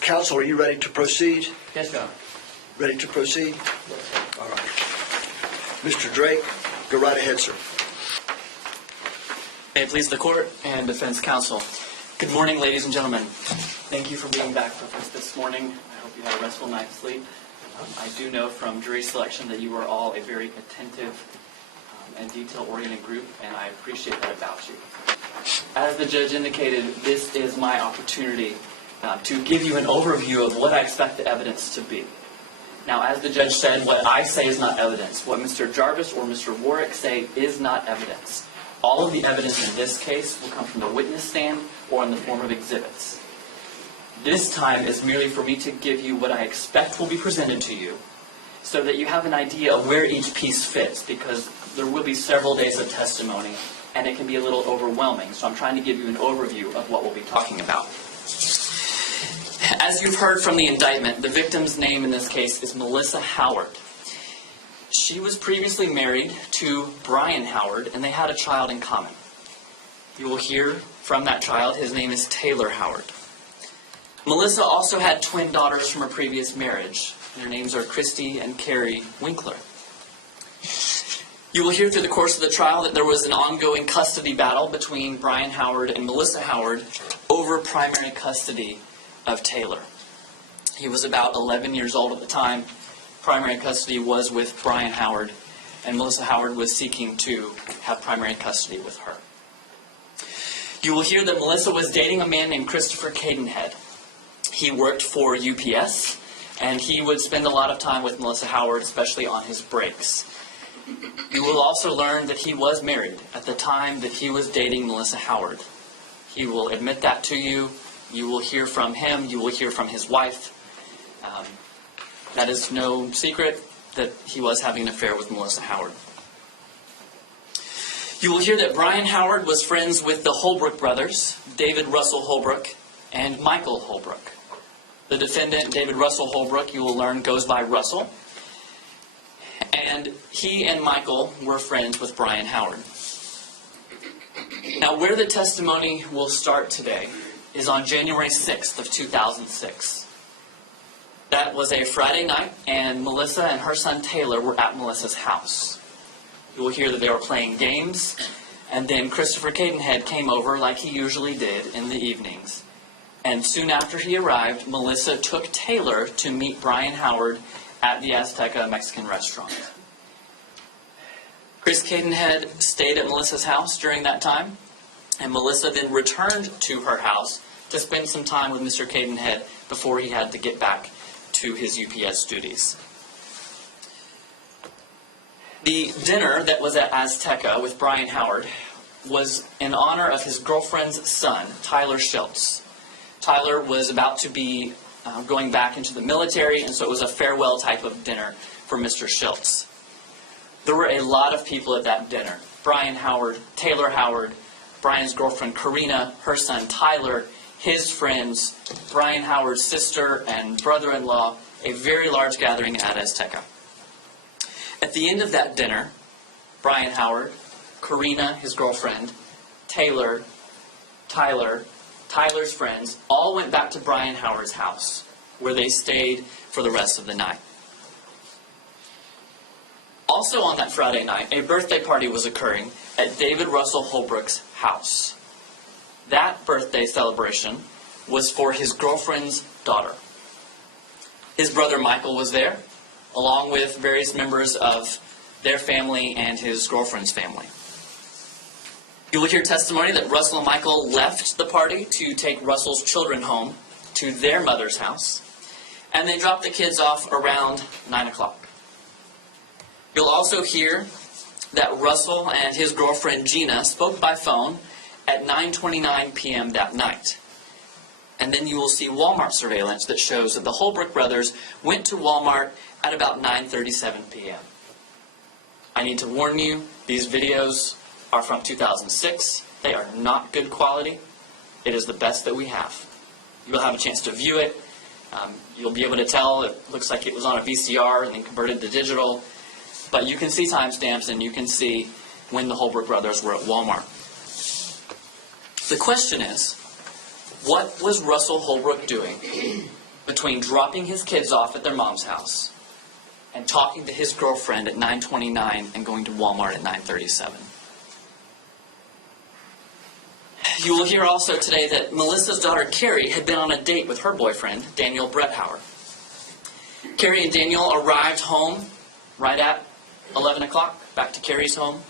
Counsel, are you ready to proceed? Yes, Your Honor. Ready to proceed? All right. Mr. Drake, go right ahead, sir. May it please the court and defense counsel. Good morning, ladies and gentlemen. Thank you for being back with us this morning. I hope you had a restful night's sleep. I do know from jury selection that you are all a very attentive and detail-oriented group, and I appreciate that about you. As the judge indicated, this is my opportunity to give you an overview of what I expect the evidence to be. Now, as the judge said, what I say is not evidence. What Mr. Jarvis or Mr. Warwick say is not evidence. All of the evidence in this case will come from the witness stand or in the form of exhibits. This time is merely for me to give you what I expect will be presented to you so that you have an idea of where each piece fits, because there will be several days of testimony and it can be a little overwhelming. So I'm trying to give you an overview of what we'll be talking about. As you've heard from the indictment, the victim's name in this case is Melissa Howard. She was previously married to Brian Howard, and they had a child in common. You will hear from that child. His name is Taylor Howard. Melissa also had twin daughters from her previous marriage. Their names are Christy and Carrie Winkler. You will hear through the course of the trial that there was an ongoing custody battle between Brian Howard and Melissa Howard over primary custody of Taylor. He was about 11 years old at the time. Primary custody was with Brian Howard, and Melissa Howard was seeking to have primary custody with her. You will hear that Melissa was dating a man named Christopher Cadenhead. He worked for UPS, and he would spend a lot of time with Melissa Howard, especially on his breaks. You will also learn that he was married at the time that he was dating Melissa Howard. He will admit that to you. You will hear from him. You will hear from his wife. That is no secret that he was having an affair with Melissa Howard. You will hear that Brian Howard was friends with the Holbrook brothers, David Russell Holbrook and Michael Holbrook. The defendant, David Russell Holbrook, you will learn, goes by Russell. And he and Michael were friends with Brian Howard. Now, where the testimony will start today is on January 6th of 2006. That was a Friday night, and Melissa and her son Taylor were at Melissa's house. You will hear that they were playing games, and then Christopher Cadenhead came over like he usually did in the evenings. And soon after he arrived, Melissa took Taylor to meet Brian Howard at the Azteca Mexican restaurant. Chris Cadenhead stayed at Melissa's house during that time, and Melissa then returned to her house to spend some time with Mr. Cadenhead before he had to get back to his UPS duties. The dinner that was at Azteca with Brian Howard was in honor of his girlfriend's son, Tyler Schultz. Tyler was about to be going back into the military, and so it was a farewell type of dinner for Mr. Schultz. There were a lot of people at that dinner. Brian Howard, Taylor Howard, Brian's girlfriend Karina, her son Tyler, his friends, Brian Howard's sister and brother-in-law, a very large gathering at Azteca. At the end of that dinner, Brian Howard, Karina, his girlfriend, Taylor, Tyler's friends, all went back to Brian Howard's house, where they stayed for the rest of the night. Also on that Friday night, a birthday party was occurring at David Russell Holbrook's house. That birthday celebration was for his girlfriend's daughter. His brother Michael was there, along with various members of their family and his girlfriend's family. You will hear testimony that Russell and Michael left the party to take Russell's children home to their mother's house, and they dropped the kids off around 9 o'clock. You'll also hear that Russell and his girlfriend Gina spoke by phone at 9:29 p.m. that night. And then you will see Walmart surveillance that shows that the Holbrook brothers went to Walmart at about 9:37 p.m. I need to warn you, these videos are from 2006. They are not good quality. It is the best that we have. You will have a chance to view it. You'll be able to tell it looks like it was on a VCR and then converted to digital. But you can see timestamps and you can see when the Holbrook brothers were at Walmart. The question is, what was Russell Holbrook doing between dropping his kids off at their mom's house and talking to his girlfriend at 9:29 and going to Walmart at 9:37. You will hear also today that Melissa's daughter Carrie had been on a date with her boyfriend, Daniel Bretthauer. Carrie and Daniel arrived home right at 11 o'clock, back to Carrie's home,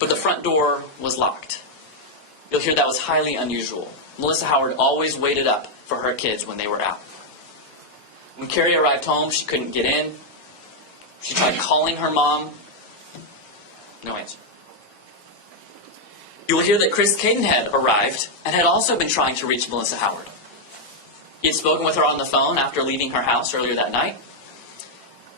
but the front door was locked. You'll hear that was highly unusual. Melissa Howard always waited up for her kids when they were out. When Carrie arrived home, she couldn't get in. She tried calling her mom. No answer. You will hear that Chris Cadenhead arrived and had also been trying to reach Melissa Howard. He had spoken with her on the phone after leaving her house earlier that night,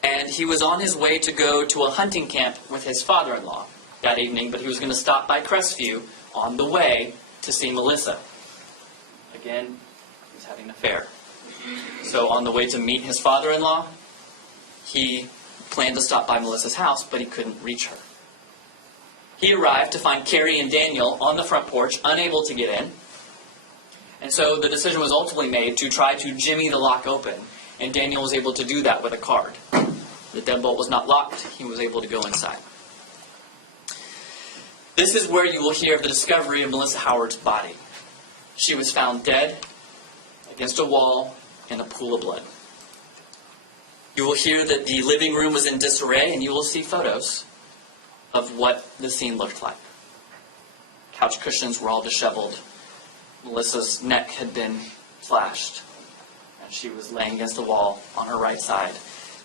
and he was on his way to go to a hunting camp with his father-in-law that evening, but he was going to stop by Crestview on the way to see Melissa. Again, he was having an affair. So on the way to meet his father-in-law, he planned to stop by Melissa's house, but he couldn't reach her. He arrived to find Carrie and Daniel on the front porch, unable to get in. And so the decision was ultimately made to try to jimmy the lock open, and Daniel was able to do that with a card. The deadbolt was not locked. He was able to go inside. This is where you will hear of the discovery of Melissa Howard's body. She was found dead against a wall in a pool of blood. You will hear that the living room was in disarray, and you will see photos of what the scene looked like. Couch cushions were all disheveled. Melissa's neck had been slashed, and she was laying against the wall on her right side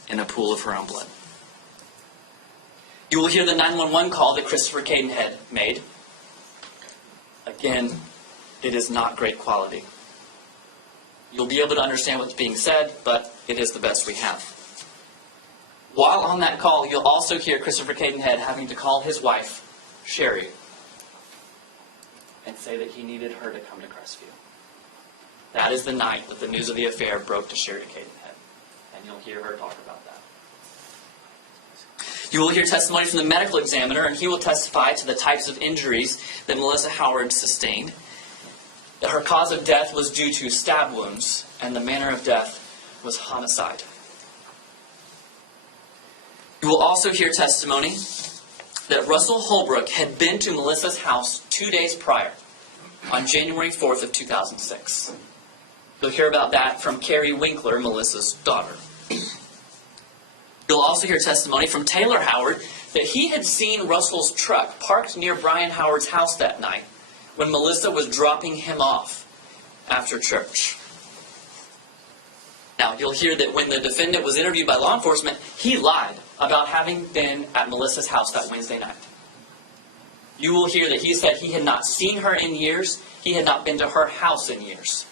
in a pool of her own blood. You will hear the 911 call that Christopher Cadenhead made. Again, it is not great quality. You'll be able to understand what's being said, but it is the best we have. While on that call, you'll also hear Christopher Cadenhead having to call his wife, Sherry, and say that he needed her to come to Crestview. That is the night that the news of the affair broke to Sherry Cadenhead, and you'll hear her talk about that. You will hear testimony from the medical examiner, and he will testify to the types of injuries that Melissa Howard sustained, that her cause of death was due to stab wounds, and the manner of death was homicide. You will also hear testimony that Russell Holbrook had been to Melissa's house 2 days prior, on January 4th of 2006. You'll hear about that from Carrie Winkler, Melissa's daughter. You'll also hear testimony from Taylor Howard that he had seen Russell's truck parked near Brian Howard's house that night when Melissa was dropping him off after church. Now, you'll hear that when the defendant was interviewed by law enforcement, he lied about having been at Melissa's house that Wednesday night. You will hear that he said he had not seen her in years, he had not been to her house in years.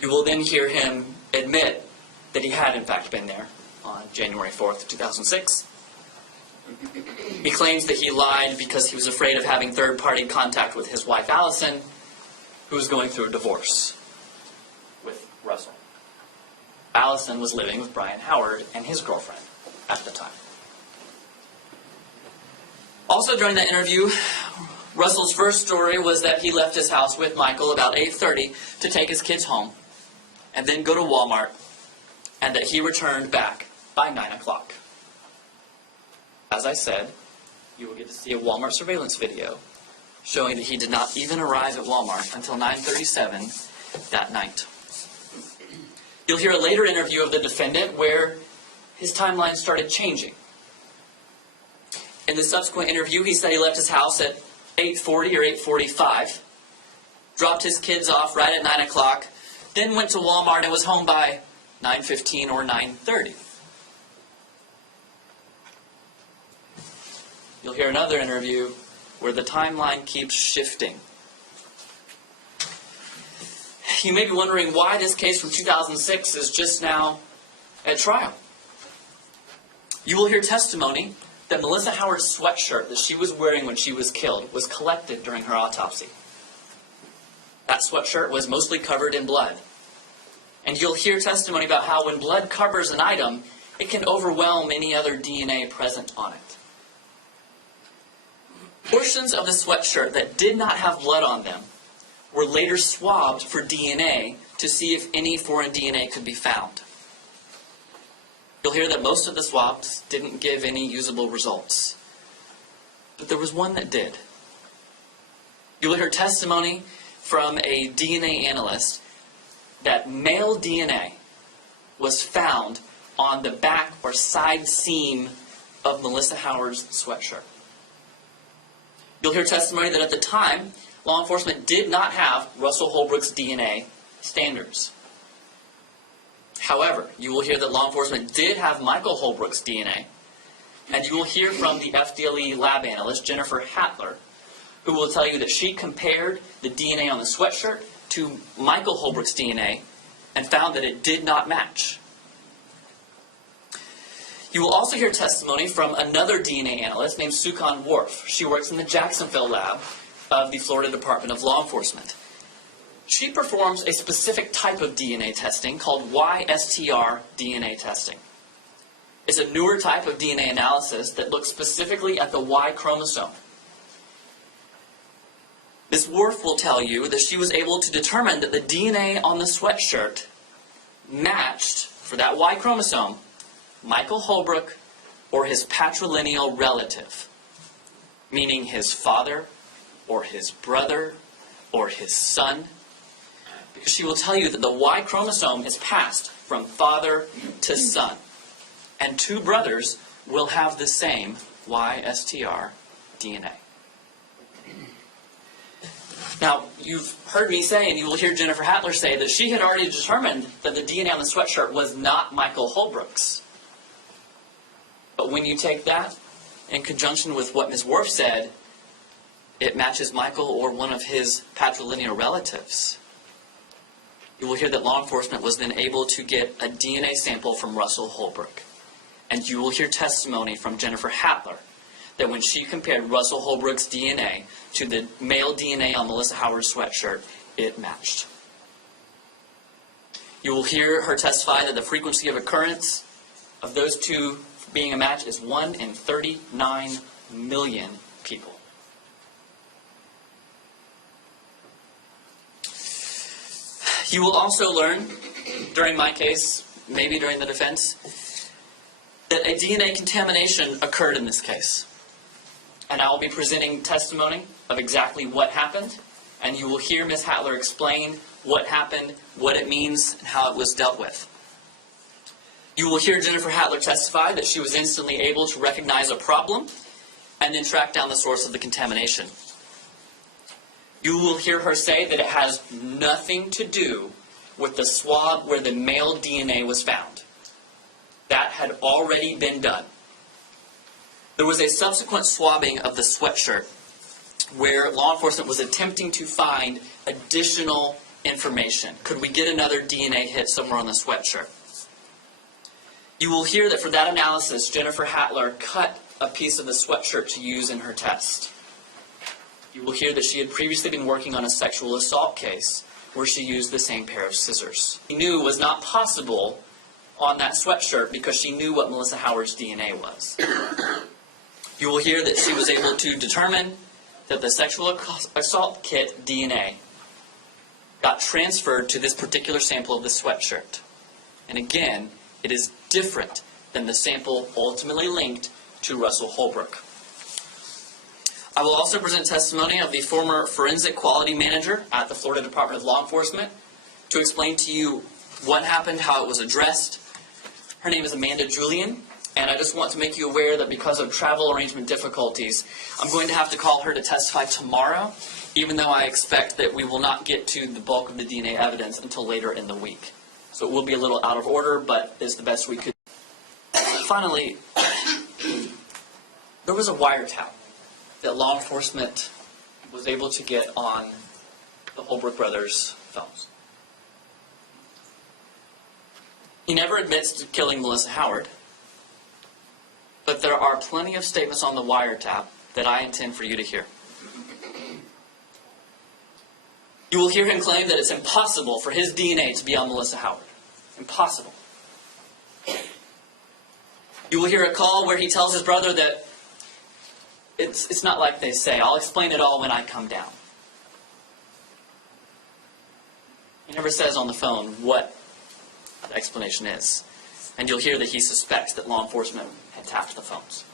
You will then hear him admit that he had in fact been there on January 4th, 2006. He claims that he lied because he was afraid of having third-party contact with his wife Allison, who was going through a divorce with Russell. Allison was living with Brian Howard and his girlfriend at the time. Also during that interview, Russell's first story was that he left his house with Michael about 8:30 to take his kids home and then go to Walmart, and that he returned back by 9 o'clock. As I said, you will get to see a Walmart surveillance video showing that he did not even arrive at Walmart until 9:37 that night. You'll hear a later interview of the defendant where his timeline started changing. In the subsequent interview, he said he left his house at 8:40 or 8:45, dropped his kids off right at 9 o'clock, then went to Walmart and was home by 9:15 or 9:30. You'll hear another interview where the timeline keeps shifting. You may be wondering why this case from 2006 is just now at trial. You will hear testimony that Melissa Howard's sweatshirt that she was wearing when she was killed was collected during her autopsy. That sweatshirt was mostly covered in blood. And you'll hear testimony about how when blood covers an item, it can overwhelm any other DNA present on it. Portions of the sweatshirt that did not have blood on them were later swabbed for DNA to see if any foreign DNA could be found. You'll hear that most of the swabs didn't give any usable results. But there was one that did. You'll hear testimony from a DNA analyst that male DNA was found on the back or side seam of Melissa Howard's sweatshirt. You'll hear testimony that at the time, law enforcement did not have Russell Holbrook's DNA standards. However, you will hear that law enforcement did have Michael Holbrook's DNA, and you will hear from the FDLE lab analyst, Jennifer Hattler, who will tell you that she compared the DNA on the sweatshirt to Michael Holbrook's DNA and found that it did not match. You will also hear testimony from another DNA analyst named Sukan Worf. She works in the Jacksonville lab of the Florida Department of Law Enforcement. She performs a specific type of DNA testing called YSTR DNA testing. It's a newer type of DNA analysis that looks specifically at the Y chromosome. Ms. Worf will tell you that she was able to determine that the DNA on the sweatshirt matched, for that Y chromosome, Michael Holbrook or his patrilineal relative, meaning his father or his brother or his son. Because she will tell you that the Y chromosome is passed from father to son. And two brothers will have the same YSTR DNA. Now, you've heard me say, and you will hear Jennifer Hattler say, that she had already determined that the DNA on the sweatshirt was not Michael Holbrook's. But when you take that in conjunction with what Ms. Worf said, it matches Michael or one of his patrilineal relatives. You will hear that law enforcement was then able to get a DNA sample from Russell Holbrook. And you will hear testimony from Jennifer Hattler that when she compared Russell Holbrook's DNA to the male DNA on Melissa Howard's sweatshirt, it matched. You will hear her testify that the frequency of occurrence of those two being a match is 1 in 39 million people. You will also learn, during my case, maybe during the defense, that a DNA contamination occurred in this case. And I will be presenting testimony of exactly what happened, and you will hear Ms. Hattler explain what happened, what it means, and how it was dealt with. You will hear Jennifer Hattler testify that she was instantly able to recognize a problem and then track down the source of the contamination. You will hear her say that it has nothing to do with the swab where the male DNA was found. That had already been done. There was a subsequent swabbing of the sweatshirt where law enforcement was attempting to find additional information. Could we get another DNA hit somewhere on the sweatshirt? You will hear that for that analysis, Jennifer Hattler cut a piece of the sweatshirt to use in her test. You will hear that she had previously been working on a sexual assault case where she used the same pair of scissors. She knew was not possible on that sweatshirt because she knew what Melissa Howard's DNA was. You will hear that she was able to determine that the sexual assault kit DNA got transferred to this particular sample of the sweatshirt. And again, it is different than the sample ultimately linked to Russell Holbrook. I will also present testimony of the former forensic quality manager at the Florida Department of Law Enforcement to explain to you what happened, how it was addressed. Her name is Amanda Julian, and I just want to make you aware that because of travel arrangement difficulties, I'm going to have to call her to testify tomorrow, even though I expect that we will not get to the bulk of the DNA evidence until later in the week. So it will be a little out of order, but it's the best we could. Finally, there was a wiretap that law enforcement was able to get on the Holbrook brothers' phones. He never admits to killing Melissa Howard, but there are plenty of statements on the wiretap that I intend for you to hear. You will hear him claim that it's impossible for his DNA to be on Melissa Howard. Impossible. You will hear a call where he tells his brother that it's not like they say. I'll explain it all when I come down. He never says on the phone what the explanation is. And you'll hear that he suspects that law enforcement had tapped the phones.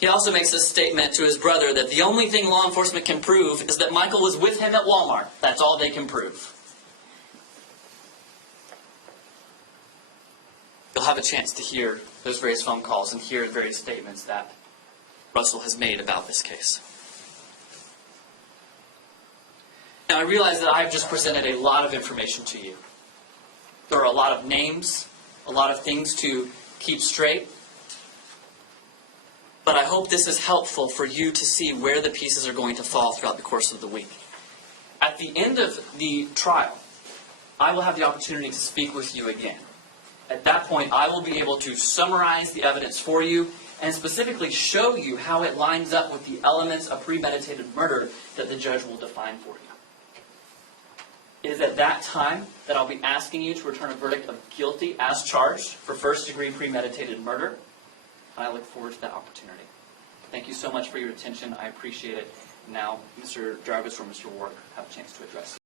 He also makes a statement to his brother that the only thing law enforcement can prove is that Michael was with him at Walmart. That's all they can prove. You'll have a chance to hear those various phone calls and hear various statements that Russell has made about this case. Now, I realize that I've just presented a lot of information to you. There are a lot of names, a lot of things to keep straight. But I hope this is helpful for you to see where the pieces are going to fall throughout the course of the week. At the end of the trial, I will have the opportunity to speak with you again. At that point, I will be able to summarize the evidence for you and specifically show you how it lines up with the elements of premeditated murder that the judge will define for you. It is at that time that I'll be asking you to return a verdict of guilty as charged for first-degree premeditated murder. And I look forward to that opportunity. Thank you so much for your attention. I appreciate it. Now, Mr. Jarvis or Mr. Ward have a chance to address.